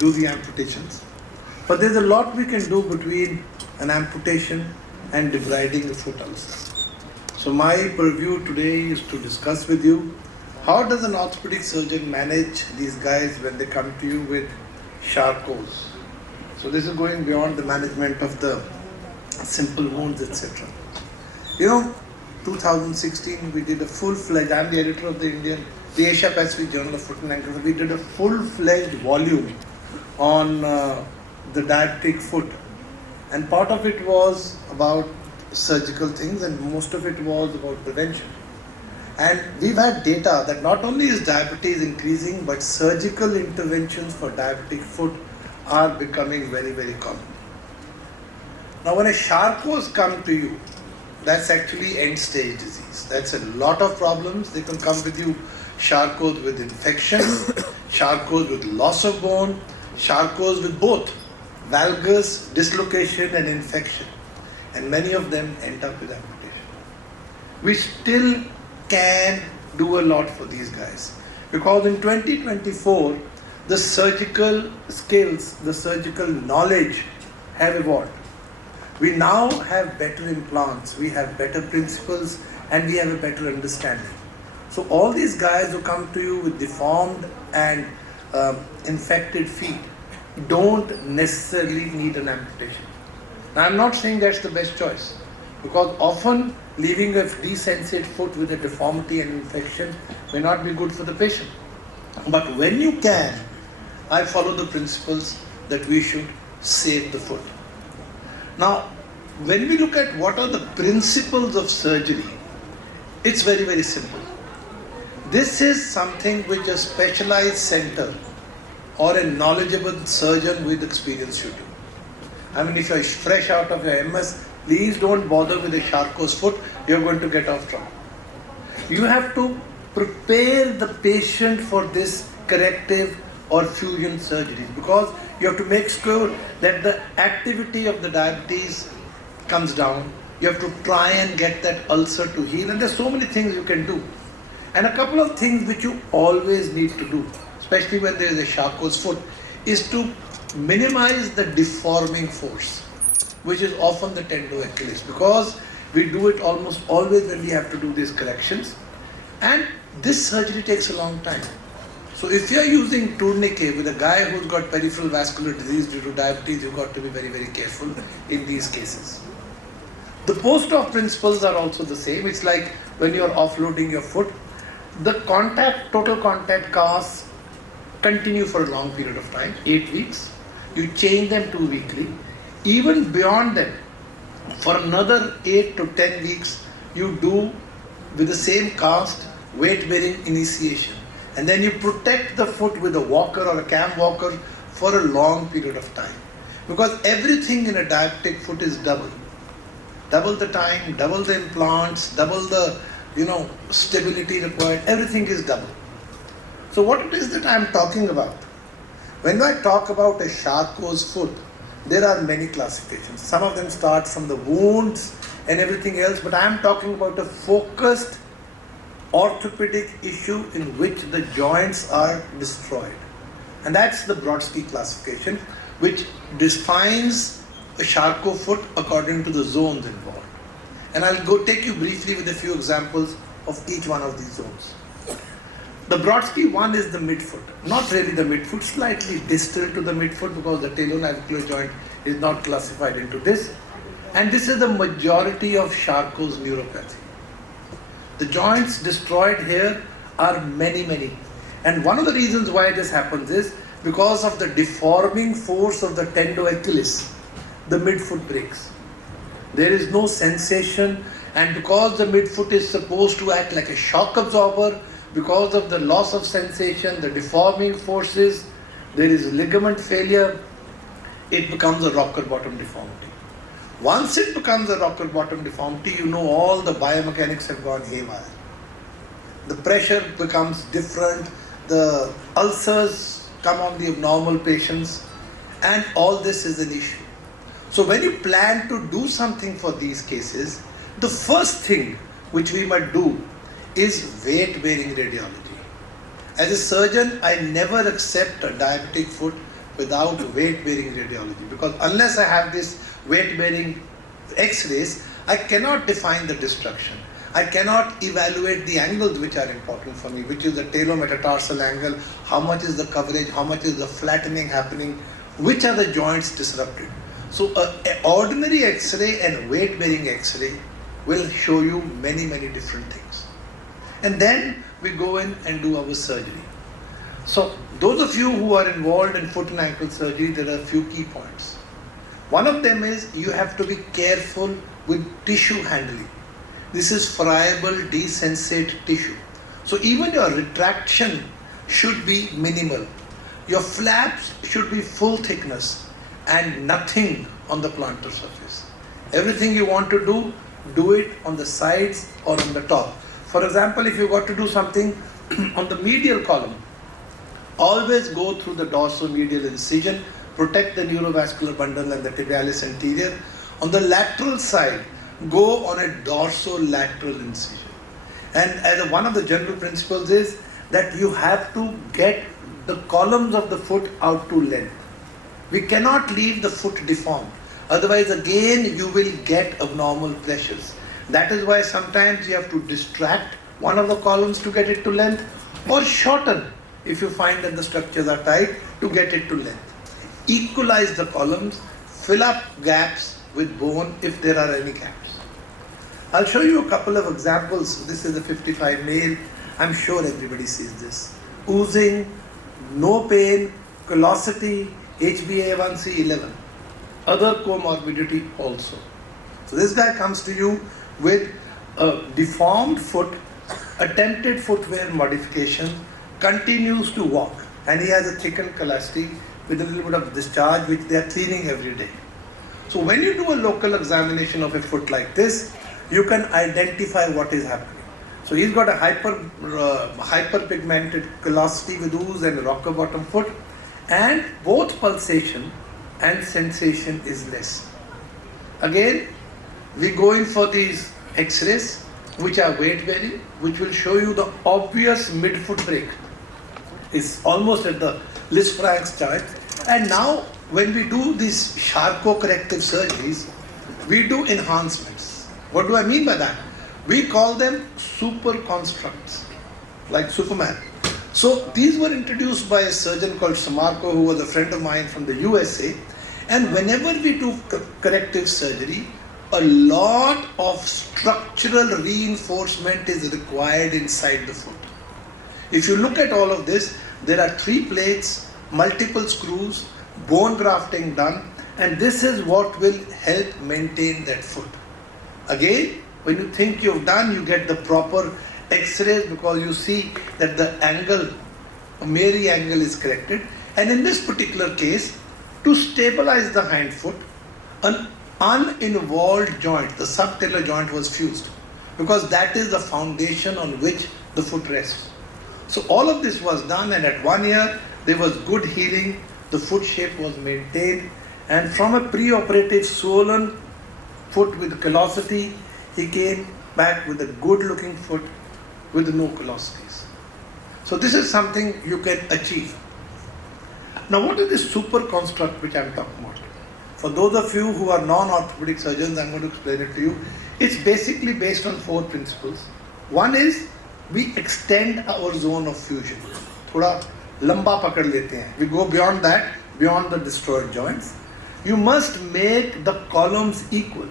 do the amputations. But there's a lot we can do between an amputation and debriding a foot ulcer. So my purview today is to discuss with you, how does an orthopedic surgeon manage these guys when they come to you with Charcot's? So this is going beyond the management of the simple wounds, etc. 2016 we did a full-fledged, I'm the editor of the Asia Pacific Journal of Foot and Ankle, we did a full-fledged volume on the diabetic foot. And part of it was about surgical things and most of it was about prevention. And we've had data that not only is diabetes increasing, but surgical interventions for diabetic foot are becoming very, very common. Now when a Charcot's come to you, that's actually end-stage disease. That's a lot of problems. They can come with you, Charcot's with infection, Charcot's with loss of bone, Charcot's with both valgus, dislocation and infection. And many of them end up with amputation. We still can do a lot for these guys. Because in 2024, the surgical skills, the surgical knowledge have evolved. We now have better implants, we have better principles, and we have a better understanding. So all these guys who come to you with deformed and infected feet don't necessarily need an amputation. Now I'm not saying that's the best choice, because often leaving a desensate foot with a deformity and infection may not be good for the patient. But when you can, I follow the principles that we should save the foot. Now, when we look at what are the principles of surgery, it's very, very simple. This is something which a specialized center or a knowledgeable surgeon with experience should do. I mean, if you're fresh out of your MS, please don't bother with a Charcot's foot, you're going to get off trouble. You have to prepare the patient for this corrective or fusion surgeries, because you have to make sure that the activity of the diabetes comes down. You have to try and get that ulcer to heal, and there's so many things you can do. And a couple of things which you always need to do, especially when there is a Charcot's foot, is to minimize the deforming force, which is often the tendo Achilles, because we do it almost always when we have to do these corrections. And this surgery takes a long time. So if you are using tourniquet with a guy who's got peripheral vascular disease due to diabetes, you've got to be very, very careful in these cases. The post-op principles are also the same. It's like when you're offloading your foot, the total contact casts continue for a long period of time, 8 weeks. You change them 2 weekly. Even beyond that, for another 8 to 10 weeks, you do with the same cast, weight-bearing initiation. And then you protect the foot with a walker or a cam walker for a long period of time. Because everything in a diabetic foot is double. Double the time, double the implants, double the stability required, everything is double. So what it is that I am talking about? When I talk about a Charcot's foot, there are many classifications. Some of them start from the wounds and everything else, but I am talking about a focused orthopedic issue in which the joints are destroyed. And that's the Brodsky classification, which defines a Charcot foot according to the zones involved. And I'll go take you briefly with a few examples of each one of these zones. The Brodsky one is the midfoot. Not really the midfoot, slightly distal to the midfoot, because the talonavicular joint is not classified into this. And this is the majority of Charcot's neuropathy. The joints destroyed here are many, many. And one of the reasons why this happens is because of the deforming force of the tendo Achilles, the midfoot breaks. There is no sensation, and because the midfoot is supposed to act like a shock absorber, because of the loss of sensation, the deforming forces, there is ligament failure, it becomes a rocker bottom deformity. Once it becomes a rocker bottom deformity, all the biomechanics have gone haywire. The pressure becomes different, the ulcers come on the abnormal patients, and all this is an issue. So when you plan to do something for these cases, the first thing which we must do is weight-bearing radiology. As a surgeon, I never accept a diabetic foot without weight-bearing radiology, because unless I have this weight-bearing X-rays, I cannot define the destruction. I cannot evaluate the angles which are important for me, which is the talometatarsal angle, how much is the coverage, how much is the flattening happening, which are the joints disrupted. So an ordinary X-ray and weight-bearing X-ray will show you many, many different things. And then we go in and do our surgery. So those of you who are involved in foot and ankle surgery, there are a few key points. One of them is you have to be careful with tissue handling. This is friable, desensate tissue. So even your retraction should be minimal. Your flaps should be full thickness and nothing on the plantar surface. Everything you want to do it on the sides or on the top. For example, if you got to do something on the medial column, always go through the dorsomedial incision, protect the neurovascular bundle and the tibialis anterior. On the lateral side, go on a dorsolateral incision. And as one of the general principles is that you have to get the columns of the foot out to length. We cannot leave the foot deformed. Otherwise, again, you will get abnormal pressures. That is why sometimes you have to distract one of the columns to get it to length, or shorten if you find that the structures are tight to get it to length. Equalize the columns, fill up gaps with bone if there are any gaps. I'll show you a couple of examples. This is a 55 male. I'm sure everybody sees this. Oozing, no pain, callosity, HbA1c 11. Other comorbidity also. So this guy comes to you with a deformed foot, attempted footwear modification, continues to walk, and he has a thickened callosity with a little bit of discharge which they are cleaning every day. So when you do a local examination of a foot like this, you can identify what is happening. So he's got a hyperpigmented callosity with ooze and a rocker bottom foot, and both pulsation and sensation is less. Again, we go in for these X-rays which are weight bearing, which will show you the obvious midfoot break. It's almost at the Lisfrank's chart. And now when we do these Charcot corrective surgeries, we do enhancements. What do I mean by that? We call them super constructs, like Superman. So these were introduced by a surgeon called Samarco, who was a friend of mine from the USA. And whenever we do corrective surgery, a lot of structural reinforcement is required inside the foot. If you look at all of this, there are 3 plates, multiple screws, bone grafting done, and this is what will help maintain that foot. Again, when you think you've done, you get the proper X-rays because you see that the angle, Mary angle is corrected. And in this particular case, to stabilize the hind foot, an uninvolved joint, the subtalar joint, was fused, because that is the foundation on which the foot rests. So all of this was done, and at 1 year there was good healing, the foot shape was maintained, and from a pre-operative swollen foot with callosity, he came back with a good looking foot with no callosities. So this is something you can achieve. Now what is this super construct which I am talking about? For those of you who are non-orthopedic surgeons, I am going to explain it to you. It's basically based on 4 principles. One is we extend our zone of fusion. थोड़ा लंबा पकड़ लेते हैं. We go beyond that, beyond the destroyed joints. You must make the columns equal.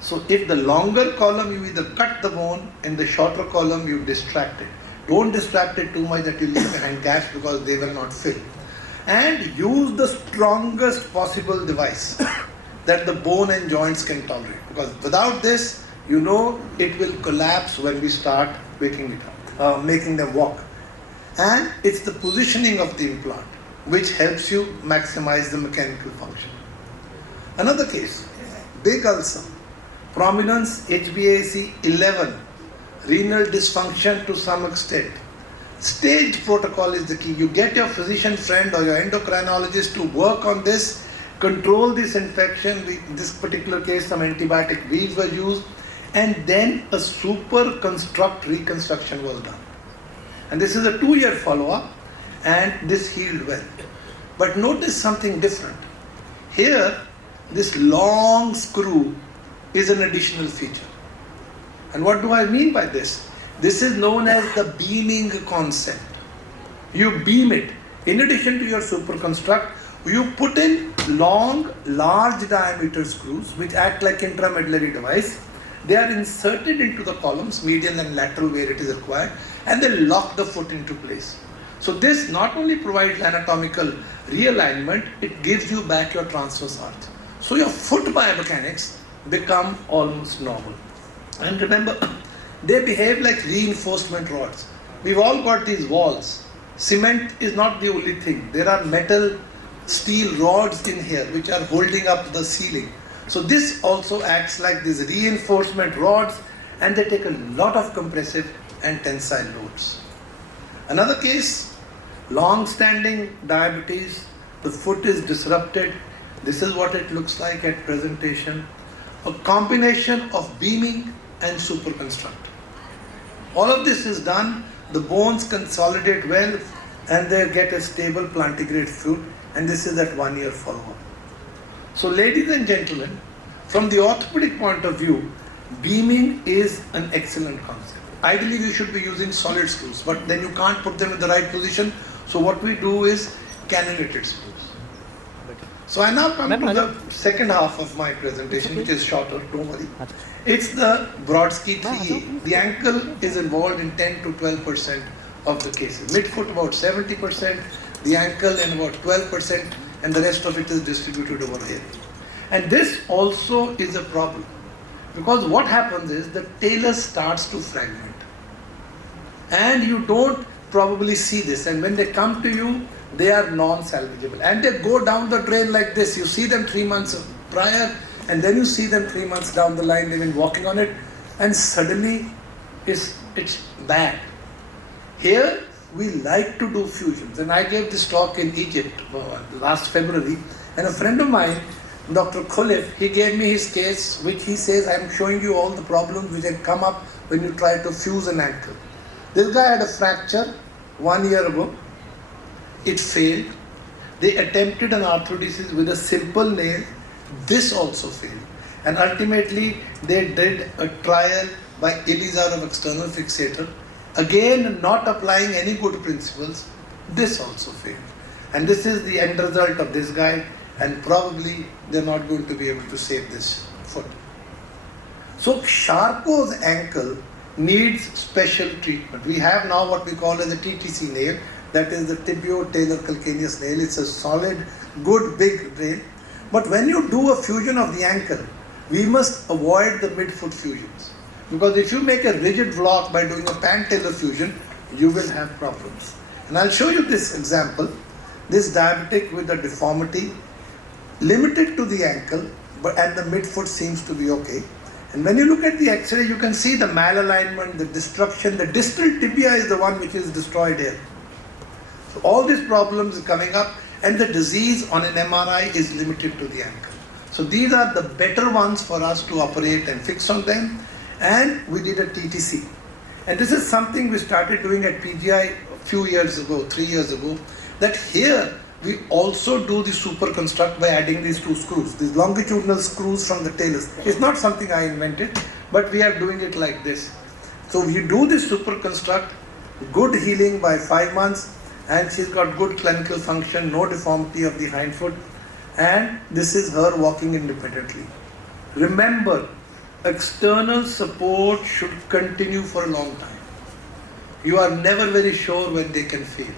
So if the longer column, you either cut the bone, and the shorter column you distract it. Don't distract it too much that you leave behind gaps, because they will not fill. And use the strongest possible device that the bone and joints can tolerate, because without this, you know, it will collapse when we start waking it up, making them walk. And it's the positioning of the implant which helps you maximize the mechanical function. Another case, big ulcer, prominence HbA1c 11, renal dysfunction to some extent. Staged protocol is the key. You get your physician friend or your endocrinologist to work on this, control this infection. In this particular case, some antibiotic weeds were used, and then a super construct reconstruction was done. And this is a 2-year follow-up, and this healed well. But notice something different. Here, this long screw is an additional feature. And what do I mean by this? This is known as the beaming concept. You beam it. In addition to your super construct, you put in long, large diameter screws which act like intramedullary device. They are inserted into the columns, medial and lateral where it is required, and they lock the foot into place. So this not only provides anatomical realignment, it gives you back your transverse arch. So your foot biomechanics become almost normal. And remember, they behave like reinforcement rods. We've all got these walls. Cement is not the only thing. There are metal, steel rods in here which are holding up the ceiling. So this also acts like these reinforcement rods, and they take a lot of compressive and tensile loads. Another case, long-standing diabetes, the foot is disrupted. This is what it looks like at presentation. A combination of beaming and super construct. All of this is done, the bones consolidate well, and they get a stable plantigrade foot, and this is at 1 year follow-up. So ladies and gentlemen, from the orthopedic point of view, beaming is an excellent concept. Ideally, we should be using solid screws, but then you can't put them in the right position. So what we do is cannulated screws. So I now come to the second half of my presentation, which is shorter, don't worry. It's the Brodsky 3A. The ankle is involved in 10 to 12% of the cases. Midfoot about 70%, the ankle in about 12%, and the rest of it is distributed over here. And this also is a problem, because what happens is the talus starts to fragment. And you don't probably see this, and when they come to you, they are non-salvageable, and they go down the drain like this. You see them 3 months prior, and then you see them 3 months down the line. They've been walking on it, and suddenly it's bad. Here we like to do fusions, and I gave this talk in Egypt last February, and a friend of mine, Dr. Kholif, he gave me his case, which he says, I'm showing you all the problems which can come up when you try to fuse an ankle. This guy had a fracture 1 year ago. It failed. They attempted an arthrodesis with a simple nail. This also failed. And ultimately, they did a trial by Elizar of external fixator. Again, not applying any good principles. This also failed. And this is the end result of this guy. And probably they're not going to be able to save this foot. So Charcot's ankle needs special treatment. We have now what we call as a TTC nail. That is the tibio-talar calcaneus nail. It's a solid, good, big nail. But when you do a fusion of the ankle, we must avoid the midfoot fusions. Because if you make a rigid block by doing a pan-talar fusion, you will have problems. And I'll show you this example. This diabetic with a deformity, limited to the ankle, and the midfoot seems to be okay. And when you look at the X-ray, you can see the malalignment, the destruction. The distal tibia is the one which is destroyed here. So all these problems are coming up, and the disease on an MRI is limited to the ankle. So these are the better ones for us to operate and fix on them. And we did a TTC. And this is something we started doing at PGI a few years ago, 3 years ago, that here we also do the super construct by adding these two screws, these longitudinal screws from the talus. It's not something I invented, but we are doing it like this. So we do this super construct, good healing by 5 months, and she's got good clinical function, no deformity of the hindfoot, and this is her walking independently. Remember, external support should continue for a long time. You are never very sure when they can fail.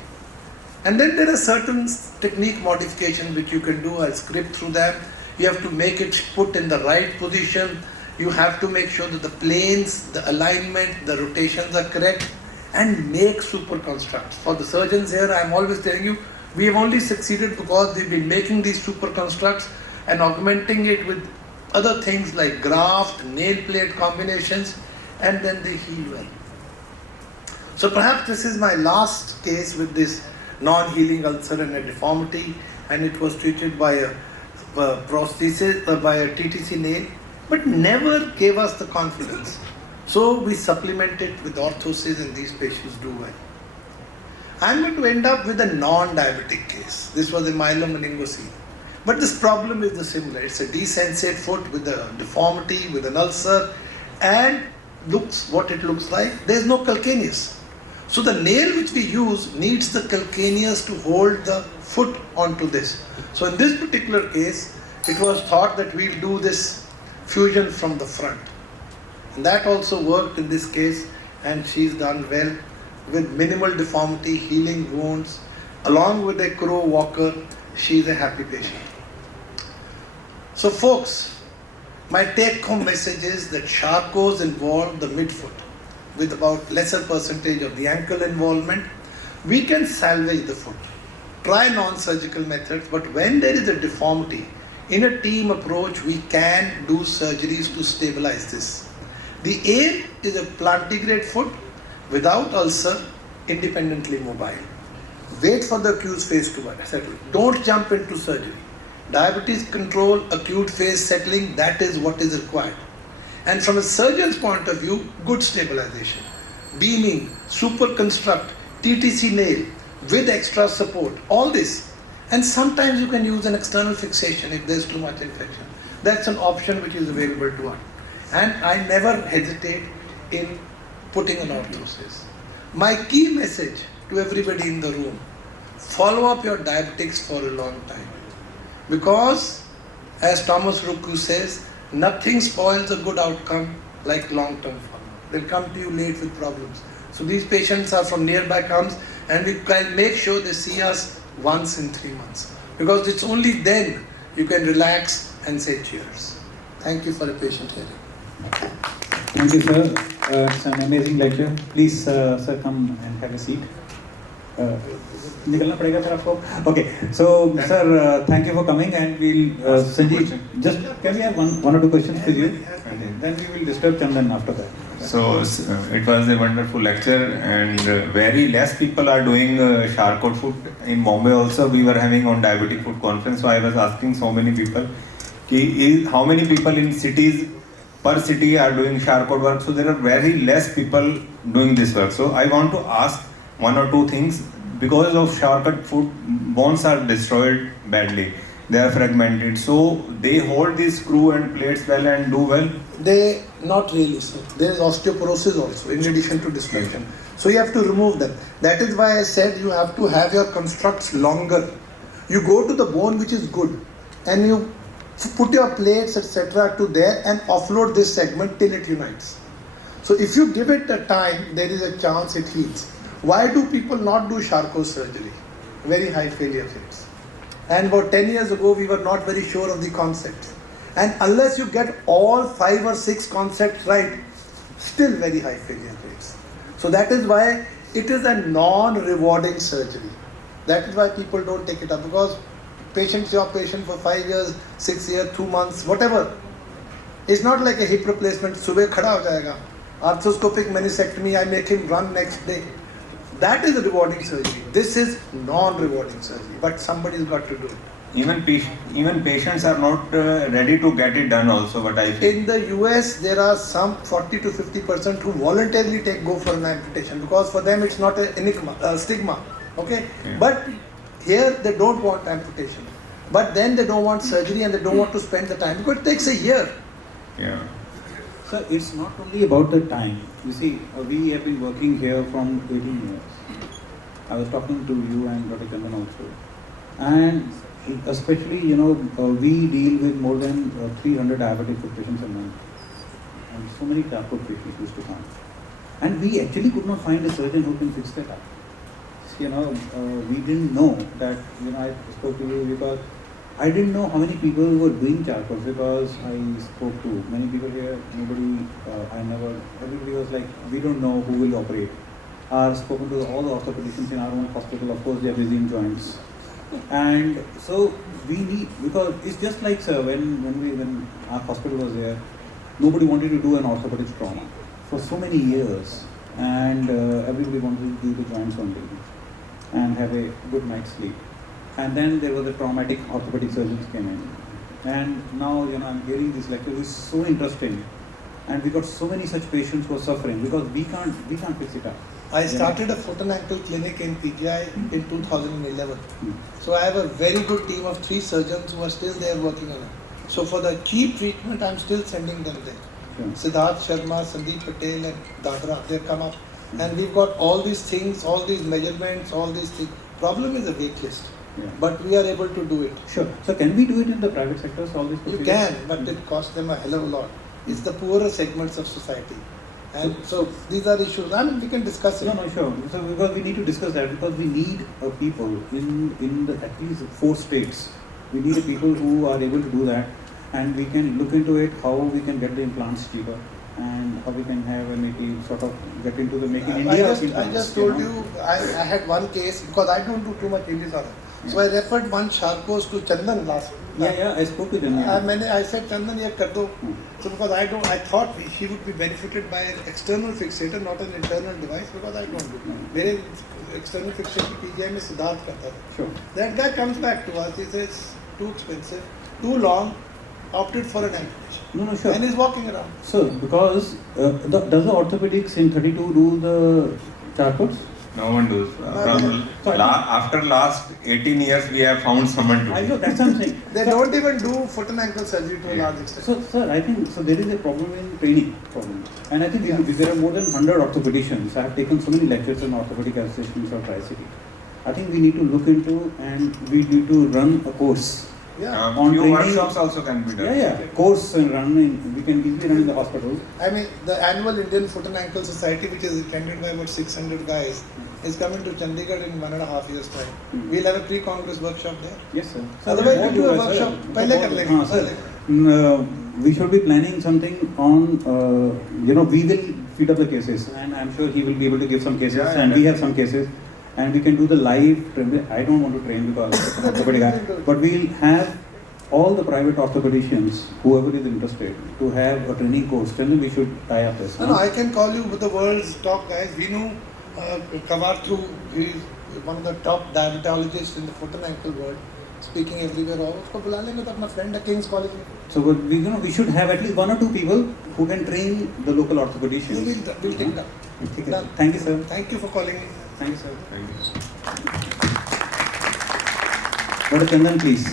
And then there are certain technique modifications which you can do. I'll script through them. You have to make it put in the right position. You have to make sure that the planes, the alignment, the rotations are correct, and make super constructs. For the surgeons here, I'm always telling you, we have only succeeded because they've been making these super constructs and augmenting it with other things like graft, nail plate combinations, and then they heal well. So perhaps this is my last case with this non-healing ulcer and a deformity, and it was treated by a prosthesis, by a TTC nail, but never gave us the confidence. So we supplement it with orthosis, and these patients do well. I'm going to end up with a non-diabetic case. This was a myelomeningocele. But this problem is the similar. It's a desensate foot with a deformity, with an ulcer, and looks what it looks like. There's no calcaneus. So the nail which we use needs the calcaneus to hold the foot onto this. So in this particular case, it was thought that we'll do this fusion from the front. And that also worked in this case, and she's done well with minimal deformity, healing wounds, along with a crow walker. She's a happy patient. So folks, my take-home message is that Charcos involve the midfoot with about lesser percentage of the ankle involvement. We can salvage the foot. Try non-surgical methods, but when there is a deformity, in a team approach, we can do surgeries to stabilize this. The aim is a plantigrade foot without ulcer, independently mobile. Wait for the acute phase to settle. Don't jump into surgery. Diabetes control, acute phase settling, that is what is required. And from a surgeon's point of view, good stabilization. Beaming, super construct, TTC nail with extra support, all this. And sometimes you can use an external fixation if there's too much infection. That's an option which is available to us. And I never hesitate in putting an orthosis. My key message to everybody in the room, follow up your diabetics for a long time. Because, as Thomas Rucku says, nothing spoils a good outcome like long-term follow-up. They'll come to you late with problems. So these patients are from nearby comes, and we can make sure they see us once in 3 months. Because it's only then you can relax and say cheers. Thank you for a patient hearing. Thank you, sir. It's an amazing lecture. Please, sir, come and have a seat. निकलना पड़ेगा फिर आपको. Okay, so sir, thank you for coming, and we'll Sanjeev, just can we have one or two questions with you, and then we will disturb Chandan after that. So it was a wonderful lecture, and very less people are doing Charcot foot in Bombay. Also, we were having on diabetic foot conference. So I was asking so many people, how many people in cities per city are doing Charcot work? So there are very less people doing this work. So I want to ask one or two things. Because of Charcot foot, bones are destroyed badly. They are fragmented. So they hold these screw and plates well and do well? They not really, sir. There is osteoporosis also in addition to destruction. So you have to remove them. That is why I said you have to have your constructs longer. You go to the bone which is good and you put your plates etc. to there and offload this segment till it unites. So if you give it a time, there is a chance it heals. Why do people not do Charcot surgery? Very high failure rates. And about 10 years ago, we were not very sure of the concepts. And unless you get all 5 or 6 concepts right, still very high failure rates. So that is why it is a non-rewarding surgery. That is why people don't take it up, because your patient for 5 years, 6 years, 2 months, whatever. It's not like a hip replacement. Subah khada ho jayega. Arthroscopic meniscectomy, I make him run next day. That is a rewarding surgery. This is non-rewarding surgery, but somebody's got to do it. Even patients are not ready to get it done also, but I feel. In the US, there are some 40 to 50% who voluntarily go for an amputation, because for them it's not a stigma. Okay? Yeah. But here they don't want amputation. But then they don't want surgery and they don't want to spend the time, because it takes a year. Yeah. So it's not only about the time. You see, we have been working here from 18 years. I was talking to you and Dr. Chandan also. And especially, we deal with more than 300 diabetic foot patients a month. And so many Charcot patients used to come. And we actually could not find a surgeon who can fix that up. We didn't know that, I spoke to you because I didn't know how many people were doing Charcot, because I spoke to many people here, everybody was like, we don't know who will operate. I've spoken to all the orthopedicians in our own hospital, of course they are busy in joints. And so we need, because it's just like, sir, when our hospital was there, nobody wanted to do an orthopedic trauma for so many years, and everybody wanted to do the joints only and have a good night's sleep. And then there were the traumatic orthopedic surgeons came in. And now, I'm hearing this lecture, it's so interesting. And we got so many such patients who are suffering, because we can't fix it up. I started a foot and ankle clinic in PGI in 2011. So I have a very good team of 3 surgeons who are still there working on it. So for the cheap treatment, I'm still sending them there. Siddharth Sharma, Sandeep Patel and Dadra, they come up. And we've got all these things, all these measurements, all these things. Problem is a wait list. Yeah. But we are able to do it. Sure. So can we do it in the private sectors, all these You procedures? can, but it costs them a hell of a lot. It's the poorer segments of society. And so these are issues. I mean, we can discuss it. No, sure. So because we need to discuss that, because we need people in the, at least 4 states. We need people who are able to do that, and we can look into it, how we can get the implants cheaper, and how we can have a maybe sort of get into the Make in India implants. I just told you, I had one case, because I don't do too much in this other. So I referred one Sharkos to Chandan last. Yeah, I spoke with him. I said, Chandan, ye kar do. So because I thought he would be benefited by an external fixator, not an internal device, because I don't do. Mere external fixator PGI mein Siddharth karta tha. Sure. That guy comes back to us, he says, too expensive, too long, opted for an amputation. No, sure. And he's walking around. So, because does the orthopedics in 32 do the charcoals? No one does. After last 18 years, we have found someone to. I know, that's what I'm saying. They don't even do foot and ankle surgery to a large extent. So, sir, I think there is a problem in training problem, and I think there are more than 100 orthopedicians. I have taken so many lectures on orthopedic assistance of Tri-City. I think we need to look into, and we need to run a course. Yeah. On Few training. workshops also can be done. Yeah. Course and running. We can easily run in the hospitals. I mean, the annual Indian Foot and Ankle Society, which is attended by about 600 guys, is coming to Chandigarh in 1.5 years' time. We'll have a pre-congress workshop there. Yes, sir. Otherwise, we'll do a workshop. Pehle kar lenge. Sir, we should be planning something on, we will feed up the cases, and I'm sure he will be able to give some cases, and we have some cases, and we can do the live train. I don't want to train because I'm an orthopedic guy, but we'll have all the private orthopedicians, whoever is interested, to have a training course. Then we should tie up this. No, I can call you with the world's top guys. We know Kavarthu, he is one of the top diabetologists in the foot and ankle world, speaking everywhere. All उसको बुला लेंगे तो अपना friend है King's College में. So we should have at least 1 or 2 people who can train the local orthopedicians. We'll take that. Done. Thank you, sir. Thank you for calling me. Thank you, sir. Thank you. Dr. Chandan, please.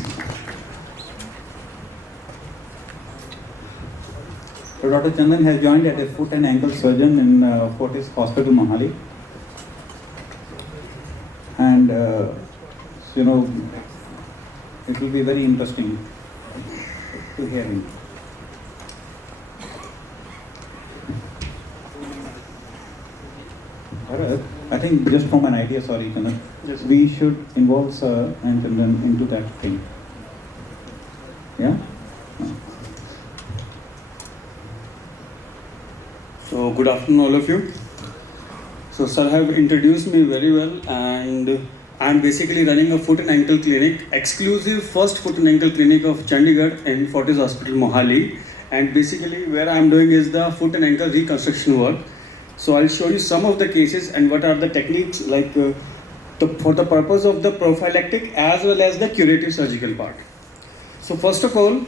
So Dr. Chandan has joined as a foot and ankle surgeon in Fortis Hospital, Mohali. And, it will be very interesting to hear him. Bharat, I think just from an idea, sorry, Chandan, yes, we should involve Sir and Chandan into that thing. Yeah? So good afternoon all of you. So sir have introduced me very well, and I am basically running a foot and ankle clinic, exclusive first foot and ankle clinic of Chandigarh in Fortis Hospital Mohali, and basically where I am doing is the foot and ankle reconstruction work. So I'll show you some of the cases and what are the techniques like for the purpose of the prophylactic as well as the curative surgical part. So first of all,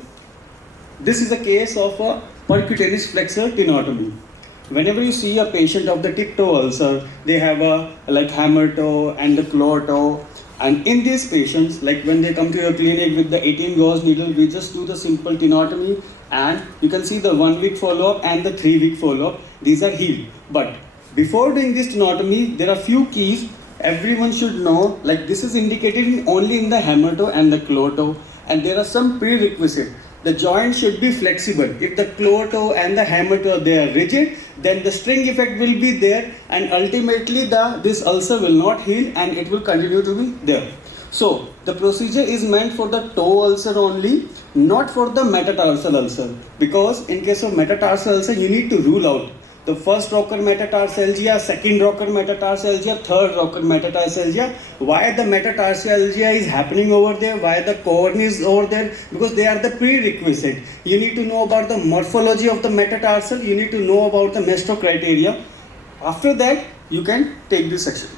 this is a case of a percutaneous flexor tenotomy. Whenever you see a patient of the tip-toe ulcer, they have a hammer toe and the claw toe. And in these patients, like when they come to your clinic with the 18 gauge needle, we just do the simple tenotomy, and you can see the 1 week follow-up and the 3 week follow-up. These are healed. But before doing this tenotomy, there are few keys everyone should know. Like this is indicated only in the hammer toe and the claw toe, and there are some prerequisites. The joint should be flexible. If the claw toe and the hammer toe they are rigid, then the string effect will be there, and ultimately this ulcer will not heal and it will continue to be there. So the procedure is meant for the toe ulcer only, not for the metatarsal ulcer, because in case of metatarsal ulcer you need to rule out the first rocker metatarsalgia, second rocker metatarsalgia, third rocker metatarsalgia. Why the metatarsalgia is happening over there, why the corn is over there, because they are the prerequisite. You need to know about the morphology of the metatarsal, you need to know about the Mestro criteria. After that, you can take this section.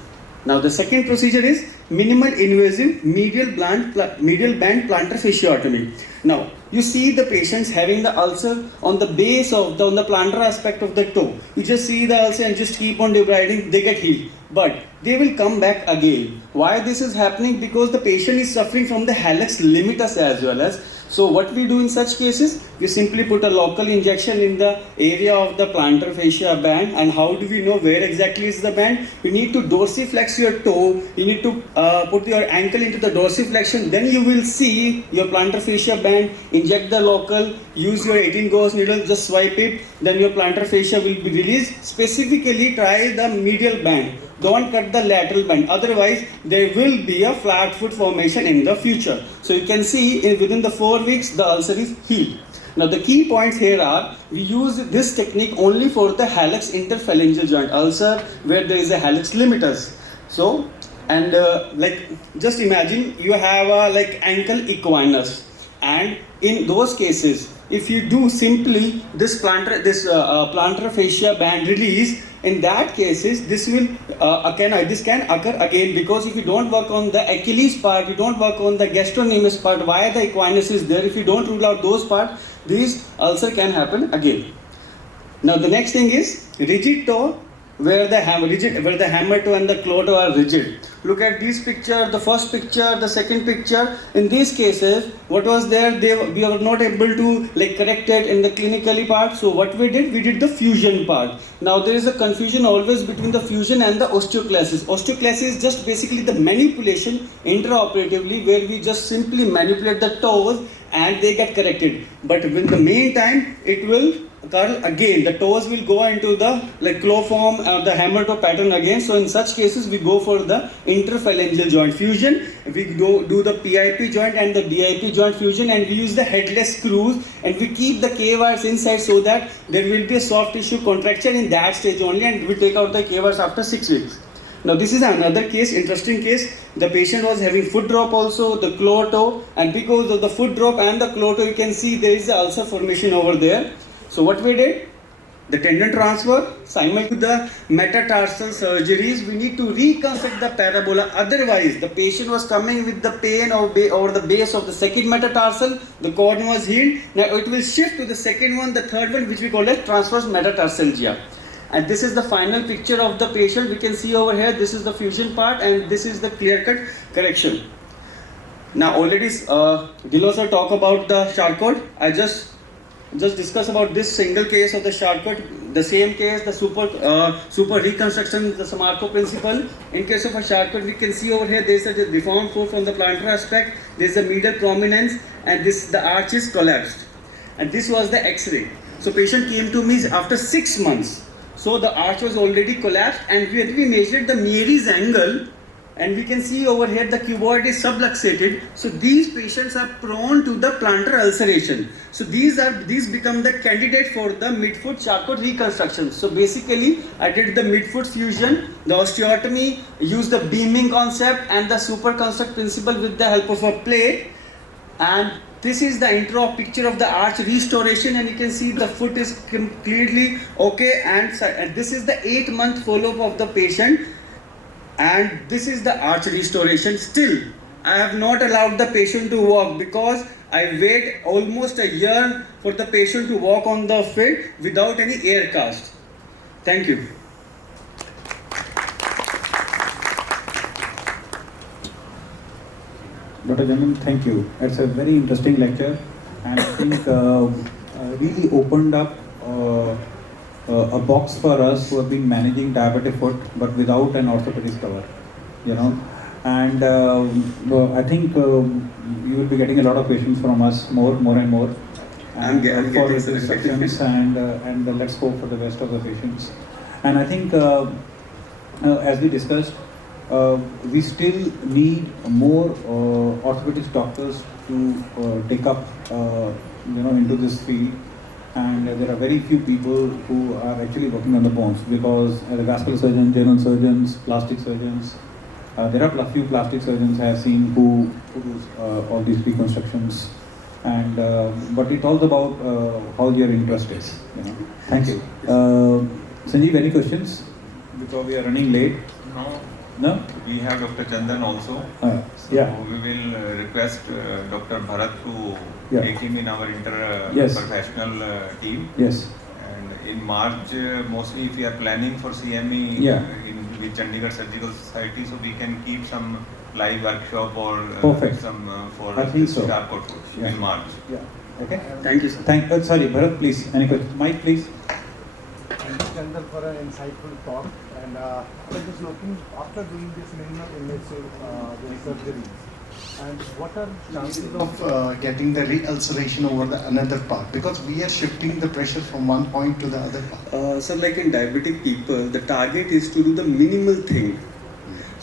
Now the second procedure is minimal invasive medial band plantar fasciotomy. Now you see the patients having the ulcer on the base of on the plantar aspect of the toe. You just see the ulcer and just keep on debriding, they get healed. But they will come back again. Why this is happening? Because the patient is suffering from the hallux limitus as well as. So what we do in such cases, we simply put a local injection in the area of the plantar fascia band. And how do we know where exactly is the band? You need to dorsiflex your toe, you need to put your ankle into the dorsiflexion, then you will see your plantar fascia band, inject the local, use your 18 gauge needle, just swipe it, then your plantar fascia will be released. Specifically try the medial band. Don't cut the lateral band, otherwise there will be a flat foot formation in the future. So you can see within the 4 weeks the ulcer is healed. Now the key points here are, we use this technique only for the hallux interphalangeal joint ulcer where there is a hallux limitus. So, and like just imagine you have a like ankle equinus, and in those cases if you do simply this plantar fascia band release, in that cases this will this can occur again, because if you don't work on the Achilles part, you don't work on the gastrocnemius part, why the equinus is there, if you don't rule out those parts, these ulcer can happen again. Now the next thing is rigid toe, where the hammer toe and the claw toe are rigid. Look at this picture, the first picture, the second picture. In these cases, what was there? We were not able to like correct it in the clinically part. So what we did the fusion part. Now there is a confusion always between the fusion and the osteoclasis. Osteoclasis is just basically the manipulation intraoperatively, where we just simply manipulate the toes and they get corrected. But in the meantime, it will curl again. The toes will go into the like claw form or the hammer toe pattern again. So in such cases, we go for the interphalangeal joint fusion. We do the PIP joint and the DIP joint fusion, and we use the headless screws, and we keep the K-wires inside so that there will be a soft tissue contraction in that stage only, and we take out the K-wires after 6 weeks. Now this is another case, interesting case. The patient was having foot drop also, the claw toe, and because of the foot drop and the claw toe, you can see there is the ulcer formation over there. So what we did? The tendon transfer, simultaneous with the metatarsal surgeries, we need to reconstruct the parabola. Otherwise, the patient was coming with the pain over the base of the second metatarsal, the cord was healed. Now it will shift to the second one, the third one, which we call as transverse metatarsalgia. And this is the final picture of the patient. We can see over here, this is the fusion part and this is the clear-cut correction. Now already Dilos talk about the Charcot. I just discuss about this single case of the Charcot. The same case, the super reconstruction, the Samarco principle. In case of a Charcot, we can see over here there is a deformed foot from the plantar aspect. There is a medial prominence, and the arch is collapsed. And this was the X-ray. So patient came to me after 6 months. So the arch was already collapsed, and we measured the Meary's angle, and we can see over here the cuboid is subluxated. So these patients are prone to the plantar ulceration. So these become the candidate for the midfoot Charcot reconstruction. So basically I did the midfoot fusion, the osteotomy, used the beaming concept and the superconstruct principle with the help of a plate. And this is the intro picture of the arch restoration, and you can see the foot is completely okay, and this is the 8-month follow-up of the patient, and this is the arch restoration. Still, I have not allowed the patient to walk because I wait almost a year for the patient to walk on the field without any air cast. Thank you. Dr. Jindal, thank you. It's a very interesting lecture, and I think really opened up a box for us who have been managing diabetic foot but without an orthopedics cover, you know. And I think you will be getting a lot of patients from us more and more. And for the instructions and let's go for the rest of the patients. And I think as we discussed, we still need more orthopedics doctors to take up into this field, and there are very few people who are actually working on the bones, because the vascular surgeons, general surgeons, plastic surgeons, there are a few plastic surgeons I have seen who do all these reconstructions, and but it's all about how your interest is. Thank you. Sanjeev, any questions before we are running late? No. No? We have Dr. Chandan also. So Yeah. we will request Dr. Bharat to Yeah. take him in our Yes. professional team. Yes. And in March, mostly if we are planning for CME Yeah. with Chandigarh Surgical Society, so we can keep some live workshop or Perfect. some for I think so. sharp food Yeah. in March. Yeah. Okay. Thank you, sir. Sorry, Bharat, please. Any questions? Mike, please. Thank you, Chandar, for an insightful talk. And I was just looking after doing this minimal invasive surgeries. And what are chances of getting the re-ulceration over the another part? Because we are shifting the pressure from one point to the other part. So like in diabetic people, the target is to do the minimal thing.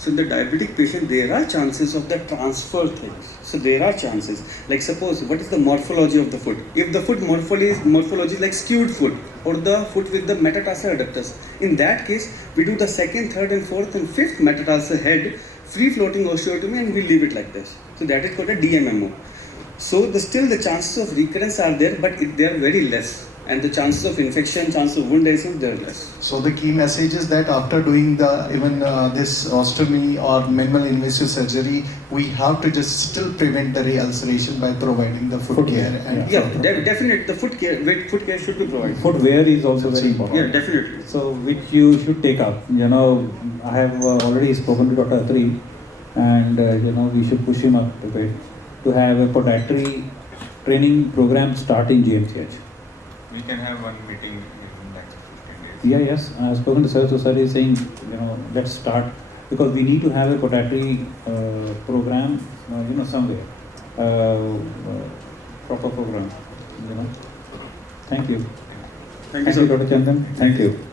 So in the diabetic patient, there are chances of the transfer things. So there are chances. Like suppose, what is the morphology of the foot? If the foot morphology is like skewed foot or the foot with the metatarsal adductors, in that case, we do the second, third and fourth and fifth metatarsal head, free floating osteotomy, and we leave it like this. So that is called a DMMO. So still the chances of recurrence are there, but they are very less. And the chances of infection, chances of wound adhesion, they are less. So the key message is that after doing the this ostomy or minimal invasive surgery, we have to just still prevent the re-ulceration by providing the foot care. And Yeah, definitely the foot care should be provided. Footwear is also very important. Yeah, definitely. So which you should take up. I have already spoken to Dr. Atri, and we should push him up a bit to have a podiatry training program start in GMCH. We can have one meeting in next 15 days. Yeah, yes. I have spoken to Sir, so Sir is saying, let's start, because we need to have a podiatry program, somewhere, proper program, Thank you. Thank you, sir. Dr. Chandan. Thank you.